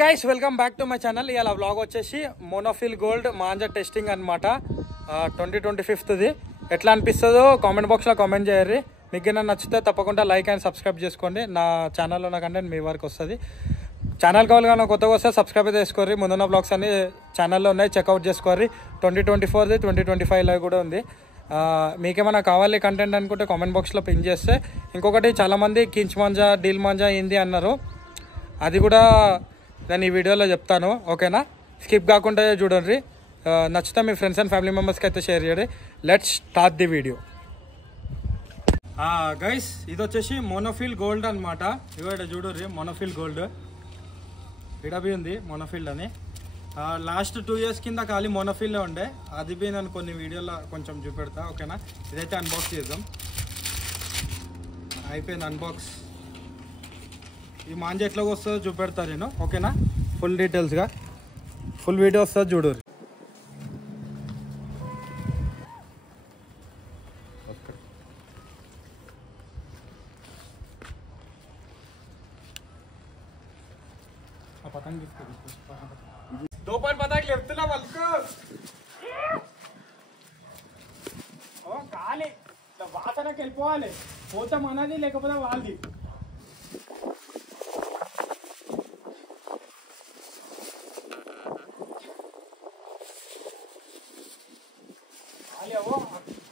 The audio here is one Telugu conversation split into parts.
Guys welcome back to my channel. ఇలా వ్లాగ్ వచ్చేసి మోనోఫిల్ గోల్డ్ మాంజా టెస్టింగ్ అనమాట. 2025ది ఎట్లా అనిపిస్తుందో కామెంట్ బాక్స్లో కామెంట్ చేయర్రి. మీకు నచ్చితే తప్పకుండా లైక్ అండ్ సబ్స్క్రైబ్ చేసుకోండి. నా ఛానల్లో ఉన్న కంటెంట్ మీ వరకు వస్తుంది. ఛానల్ కావాలి కానీ కొత్తగా వస్తే సబ్స్క్రైబ్ అయితే చేసుకోర్రి. ముందున్న బ్లాగ్స్ అన్ని ఛానల్లో ఉన్నాయి, చెక్అవుట్ చేసుకోర్రి. 2024ది 2025లో కూడా ఉంది. మీకేమైనా కావాలి కంటెంట్ అనుకుంటే కామెంట్ బాక్స్లో పింక్ చేస్తే. ఇంకొకటి చాలామంది కించ్ మాంజా డీల్ మాంజా ఏంది అన్నారు, అది కూడా నేను ఈ వీడియోలో చెప్తాను. ఓకేనా, స్కిప్ కాకుండా చూడండి. నచ్చితే మీ ఫ్రెండ్స్ అండ్ ఫ్యామిలీ మెంబర్స్కి అయితే షేర్ చేయండి. Let's start the video. Guys ఇది వచ్చేసి మోనోఫిల్ గోల్డ్ అనమాట. ఇవాడ చూడర్రి మోనోఫిల్ గోల్డ్ ఇడబి ఉంది మోనోఫిల్డ్ అని. లాస్ట్ 2 years కింద ఖాళీ మోనోఫిల్లే ఉండే, అది బి నేను కొన్ని వీడియోలో కొంచెం చూపెడతా. ఓకేనా, ఇదైతే అన్బాక్స్ చేద్దాం. అయిపోయింది అన్బాక్స్. ఈ మాంజా ఎట్లా వస్తుందో చూపెడతా నేను. ఓకేనా, ఫుల్ డీటెయిల్స్గా ఫుల్ వీడియో వస్తుంది చూడు. పతంగ్ దోపని పతాకి చెప్తున్నా వాళ్ళకు. ఖాళీ వాసనకి వెళ్ళిపోవాలి, పోతే మనది లేకపోతే వాళ్ళది.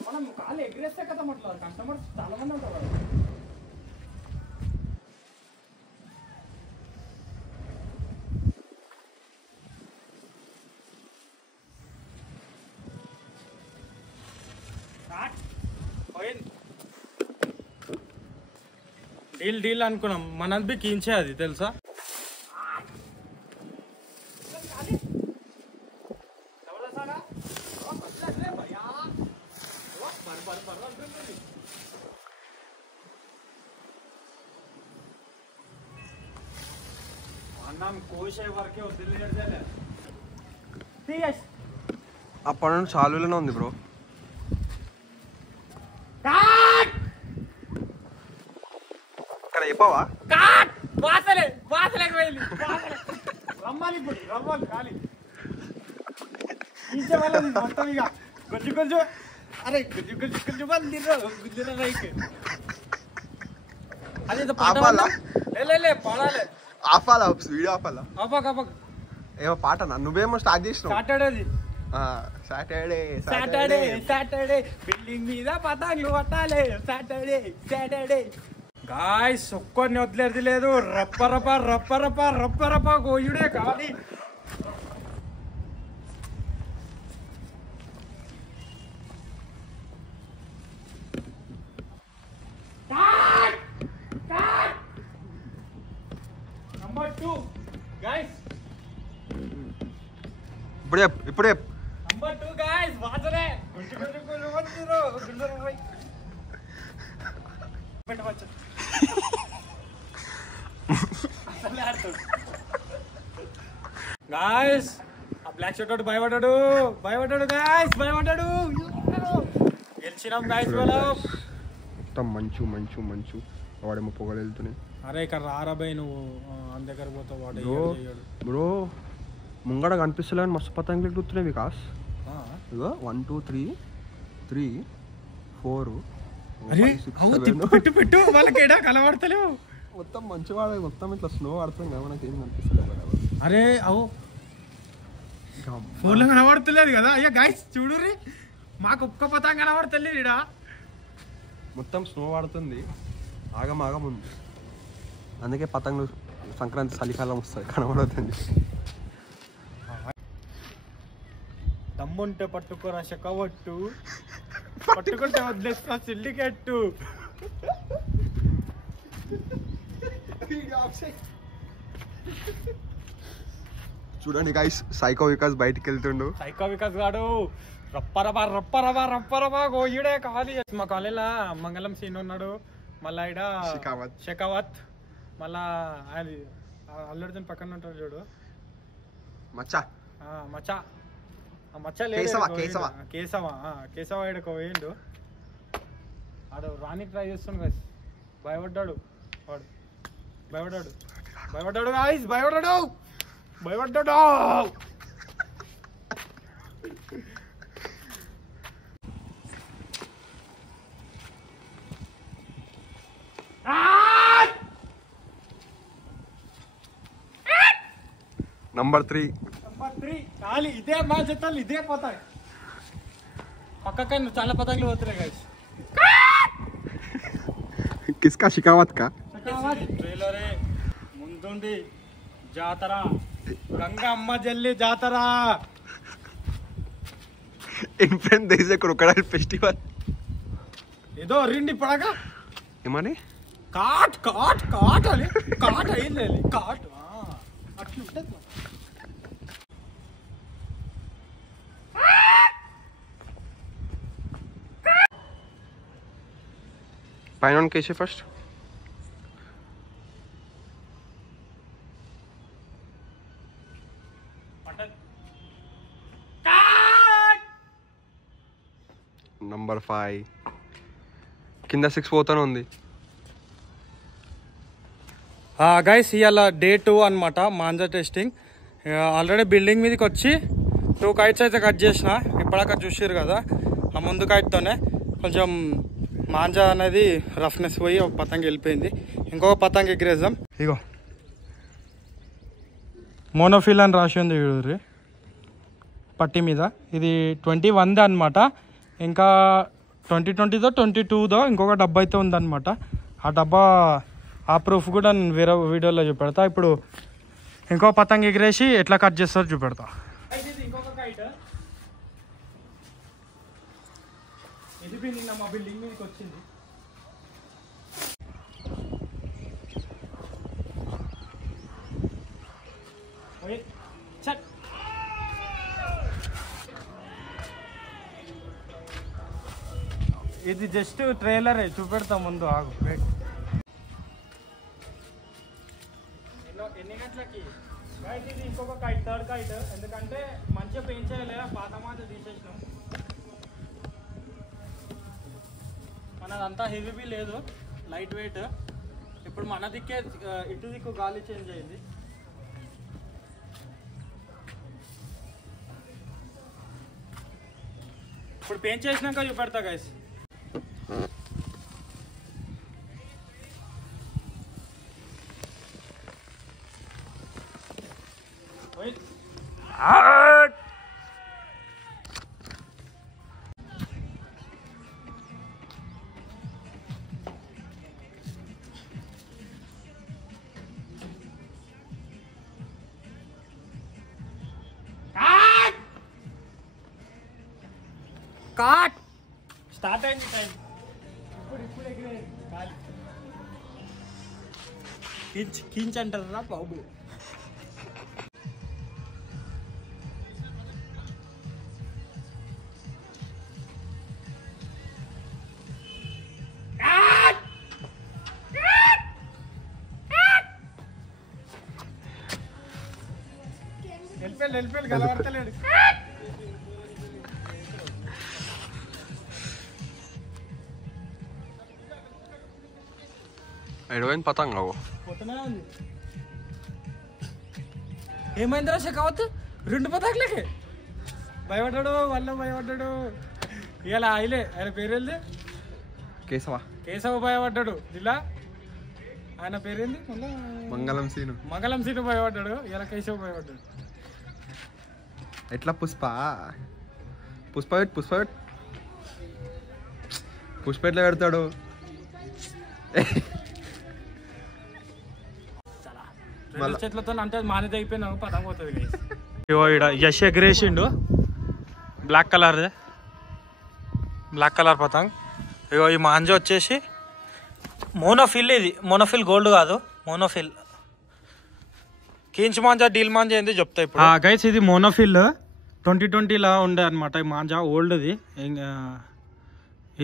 మనం కాళ్ళు ఎగ్రేస్తే కదా అట్లా కస్టమర్స్ చాలా మంది ఉంటారు. డీల్ డీల్ అనుకున్నాం, మనది బి కించే అది తెలుసా. అప్పటి నుండి చాలులోనే ఉంది బ్రో. ఇక్కడ చెప్పవా రమ్మాలి ఇప్పుడు రమ్మాలి ఖాళీ మొత్తం ఇక కొంచెం కొంచెం. అరే కొంచెం కొంచెం కొంచెం గుద్దిరా రైట్. అది ఆపాలా పడాలి, ఆపాలా వీడియో ఆపాలా. అప్పక ఏమో పాటనా, నువ్వేమో స్టార్ట్ చేసినావు. సాటర్డేది సాటర్డే సాటర్డే సాటర్డే బిల్డింగ్ మీద పతాకులు పట్టాలి. సాటర్డే సాటర్డే గాయ్స్ ఒక్కడిని వదిలేది లేదు. రప్పరప రప్పరప రప్పరప గోయుడే కావాలి. నంబర్ 2 గాయ్స్, ఇప్పుడే నంబర్ 2 గాయ్స్ వాచరే కొంచెం కొంచెం కొంచెం వందిరో గుండర రై పెట్టవచ్చు. గాయ్స్ ఆ బ్లాక్ షర్ట్ వాడు భయపడ్డాడు గాయ్స్, భయపడ్డాడు. గెలిచినాం గాయ్స్. మొత్తం మంచు మంచు మంచు. వాడేమో పొగలు వెళ్తున్నాయి. అరే ఇక్కడ రారాబాయ్, నువ్వు అంత దగ్గర పోతావు. వాడు బ్రో ముంగడ కనిపిస్తలే అని మస్తు పతంగులు ఎగురుతున్నాయి వికాస్. ఇగో 1 2 3 3 4 పెట్టు పెట్టు వాళ్ళకేడా కలబడతలేవు. మొత్తం మంచి వాడు, మొత్తం ఇట్లా స్నో ఆడుతుంది కదా, మనకి ఏం కనిపిస్తలేదు. అరే అవు ఫోన్లో కనబడతలేదు కదా. అయ్యా గాయ్స్ చూడుర్రి, మాకు ఒక్క పతంగ కనబడతలేదు ఇడా. మొత్తం స్నో ఆడుతుంది, ఆగం ఉంది. అందుకే పతంగులు సంక్రాంతి చలికాలం వస్తాయి, కనబడుతుంది. దమ్ముంటే పట్టుకోరా చెక్కబట్టు, పట్టుకుంటే వదిలేస్తా సిల్లికెట్టు. చూడండి గైస్, సైకో వికాస్ బయటికి వెళ్తుండు. సైకో వికాస్ గాడు రప్పరబా రప్పరబా రప్పరబా గోయుడే కాదు. మా కాలేజీలో మంగళం సీన్ ఉన్నాడు, మళ్ళా ఇడ షెకావత్, మళ్ళా అది అల్లుడితో పక్కన ఉంటాడు చూడు మచ్చా మచ్చా కేశవ ఇడకు పోయిండు. ఆడు రానికి ట్రై చేస్తుండు గైస్. భయపడ్డాడు వాడు, భయపడ్డాడు గాయ్స్, భయపడ్డాడు. భయపడ్డాడు. నంబర్ 3 ఖాళీ ఇదే మా చెత్తాలు ఇదే పోతాయి. పక్కన చాలా పతంగులు పోతున్నాయి గైస్. కిస్కా షికావత్ కా ట్రైలరే ముందుంది జాతర, Ganga Amma Jalli Jatara. In front there is a crocodile festival. ఏదో రిండి పడగా ఏమని కాట్ కాట్ కాట్ అని కాట్ అయింది కాట్ అట్లా ఉంటుంది. పైన కేసే ఫస్ట్. నంబర్ 5 కింద 6 పోతానే ఉంది. గైస్ ఇవాళ డే 2 అనమాట మాంజా టెస్టింగ్. ఆల్రెడీ బిల్డింగ్ మీదకి వచ్చి 2 కైట్స్ అయితే కట్ చేసిన. ఇప్పటిదాకా చూసారు కదా, ఆ ముందు కైట్తోనే కొంచెం మాంజా అనేది రఫ్నెస్ పోయి ఒక పతంగి వెళ్ళిపోయింది. ఇంకొక పతంగి ఎగిరేద్దాం. ఇగో మోనోఫిల్ అని రాసి ఉంది చూడండి పట్టి మీద. ఇది 21 అనమాట. ఇంకా 2020దో 22దో ఇంకొక డబ్బా అయితే ఉందన్నమాట. ఆ డబ్బా ఆ ప్రూఫ్ కూడా నేను వేరే వీడియోలో చూపెడతా. ఇప్పుడు ఇంకో పతంగి ఎగిరేసి ఎట్లా కట్ చేస్తారో చూపెడతా. ఇంకొక కైట్ ఇది నిన్న మా బిల్డింగ్ మీదకి వచ్చింది. ఇది జస్ట్ ట్రైలరే, చూపెడతా ముందు ఆగు. ఎన్ని గంటలకి ఇది ఇంకొక కైట్, థర్డ్ కైట్. ఎందుకంటే మంచిగా పెయింట్ చేయలే, పాత మాట తీసేసినాం. మనదంతా హెవీ లేదు, లైట్ వెయిట్. ఇప్పుడు మన దిక్కే ఇటు దిక్కు గాలి చేంజ్ అయింది. ఇప్పుడు పెయింట్ చేసినాక చూపెడతా గైస్. కాట్ స్టార్ట్ అయింది టైం. ఇప్పుడు ఎగిరే కించ్ అంటారా బాబు. వెళ్ళిపోయి గలవర్తలేడు. ఎడవైన పతంగా పోతూనే ఉంది. ఏమైందిరా షెకావత్? 2 పతంగులకి భయపడ్డాడు, వల్ల భయపడ్డాడు. ఇలా అయిలే ఆయన పేరేంది? కేశవ భయపడ్డాడు. ఇలా ఆయన పేరేంది? మళ్ళా మంగళం సీను భయపడ్డాడు. ఇలా కేశవ భయపడ్డాడు. ఎట్లా పుష్ప ఎట్లా పెడతాడు? చేతులతో అంటే మానేది అయిపోయినా పతంగ పోతుంది. ఇగో ఇక్కడ యష్ ఎగరేసిండు బ్లాక్ కలర్ పతంగ్. ఇగో ఈ మాంజా వచ్చేసి మోనోఫిల్. ఇది మోనోఫిల్ గోల్డ్ కాదు, మోనోఫిల్. కీంచ్ మాంజా, డీల్ మాంజా ఏంది చెప్తా ఇప్పుడు. గైస్ ఇది మోనోఫిల్ 2020లా ఉండే అనమాట. ఈ మాంజా ఓల్డ్ది.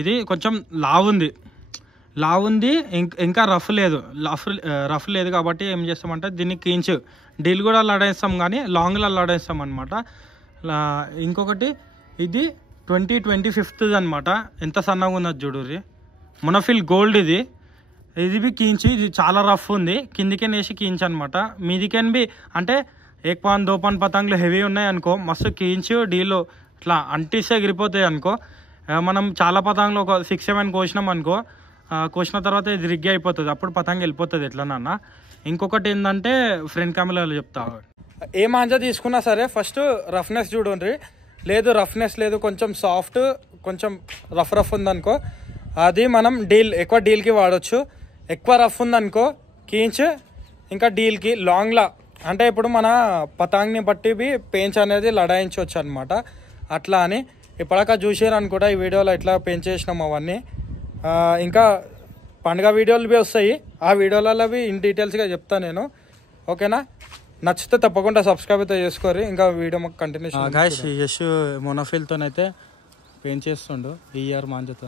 ఇది కొంచెం లావ్ ఉంది, ఇంకా రఫ్ లేదు కాబట్టి ఏం చేస్తామంటే దీన్ని కీంచ్ డీల్ కూడా అల్లాడేస్తాం, కానీ లాంగ్లో అల్లాడేస్తాం అనమాట. ఇంకొకటి ఇది 2025 అనమాట. ఎంత సన్నగా ఉన్నది చూడుర్రి. మోనోఫిల్ గోల్డ్ ఇది బి కీంచ్. ఇది చాలా రఫ్ ఉంది, కిందికే నేసి కీంచ్ అనమాట. మీదికెన్ బి అంటే ఏక్ పాన్ దో పాన్ పతంగులు హెవీ ఉన్నాయి అనుకో మస్తు కీంచు డీలో ఇట్లా అంటిస్తే ఎగిరిపోతాయి అనుకో. మనం చాలా పతంగులు ఒక 6-7 కోసినాం అనుకో, కోసిన తర్వాత ఇది రిగ్గి అయిపోతుంది, అప్పుడు పతంగి వెళ్ళిపోతుంది ఎట్లనన్నా. ఇంకొకటి ఏంటంటే ఫ్రంట్ కెమెరాలో చెప్తా, ఏ మాంజా తీసుకున్నా సరే ఫస్ట్ రఫ్నెస్ చూడండి. లేదు రఫ్నెస్ లేదు, కొంచెం సాఫ్ట్ కొంచెం రఫ్ ఉందనుకో అది మనం ఎక్కువ డీల్కి వాడచ్చు. ఎక్కువ రఫ్ ఉందనుకో కీంచ్ ఇంకా డీల్కి లాంగ్లా, అంటే ఇప్పుడు మన పతాంగ్ని బట్టి పెంచ్ అనేది లడాయించవచ్చు అనమాట. అట్లా అని ఇప్పటికా చూసారని కూడా ఈ వీడియోలో ఎట్లా పెంచేసినాం అవన్నీ. ఇంకా పండుగ వీడియోలు వస్తాయి, ఆ వీడియోలలో ఇన్ డీటెయిల్స్గా చెప్తాను నేను. ఓకేనా, నచ్చితే తప్పకుండా సబ్స్క్రైబ్ అయితే చేసుకోరు. ఇంకా వీడియో మాకు కంటిన్యూషన్. గాయస్ యశ్ మోనోఫిల్తోనైతే పెయింట్ చేస్తుండు ఈ ఇయర్ మాంజతో.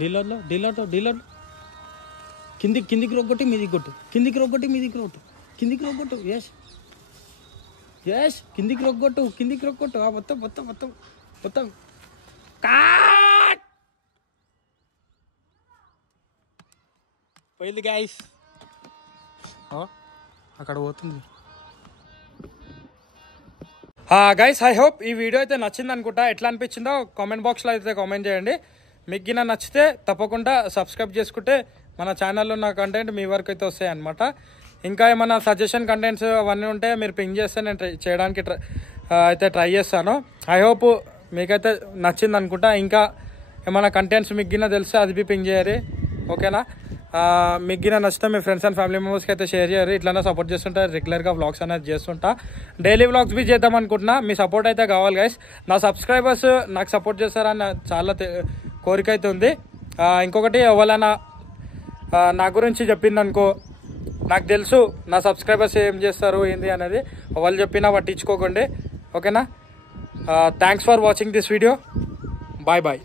డీలర్లో కిందికి రొగ్గొట్టి మీదికి కొట్టు, కిందికి రొగ్గొట్టి మీదికి రొట్టు, కిందికి రొగ్గొట్టు. యశ్ కిందికి రొగ్గొట్టు మొత్తం పోయింది గాయస్. అక్కడ పోతుంది. గైస్ ఐ హోప్ ఈ వీడియో అయితే నచ్చింది అనుకుంటా. ఎట్లా అనిపించిందో కామెంట్ బాక్స్లో అయితే కామెంట్ చేయండి. మీకు గిన నచ్చితే తప్పకుండా సబ్స్క్రైబ్ చేసుకుంటే మన ఛానల్లో ఉన్న కంటెంట్ మీ వరకు అయితే వస్తాయి అనమాట. ఇంకా ఏమైనా సజెషన్ కంటెంట్స్ అవన్నీ ఉంటే మీరు పింగ్ చేస్తే నేను చేయడానికి ట్రై చేస్తాను. ఐ హోప్ మీకైతే నచ్చింది అనుకుంటా. ఇంకా ఏమైనా కంటెంట్స్ మీకు గిన తెలిస్తే అది పింగ్ చేయరు. ఓకేనా, మీకు గిన నచ్చితే మీ ఫ్రెండ్స్ అండ్ ఫ్యామిలీ మెంబర్స్కి అయితే షేర్ చేయరు. ఇట్లానే సపోర్ట్ చేస్తుంటా, రెగ్యులర్గా వ్లాగ్స్ అనేది చేస్తుంటా. డైలీ వ్లాగ్స్ చేద్దాం అనుకుంటున్నా, మీ సపోర్ట్ అయితే కావాలి గైస్. నా సబ్స్క్రైబర్స్ నాకు సపోర్ట్ చేస్తారని చాలా కోరిక అయితే ఉంది. ఇంకొకటి ఎవరైనా నా గురించి చెప్పిందనుకో, నాకు తెలుసు నా సబ్స్క్రైబర్స్ ఏం చేస్తారు ఏంది అనేది, వాళ్ళు చెప్పినా పట్టించుకోకండి. ఓకేనా, thanks for watching this video. Bye bye.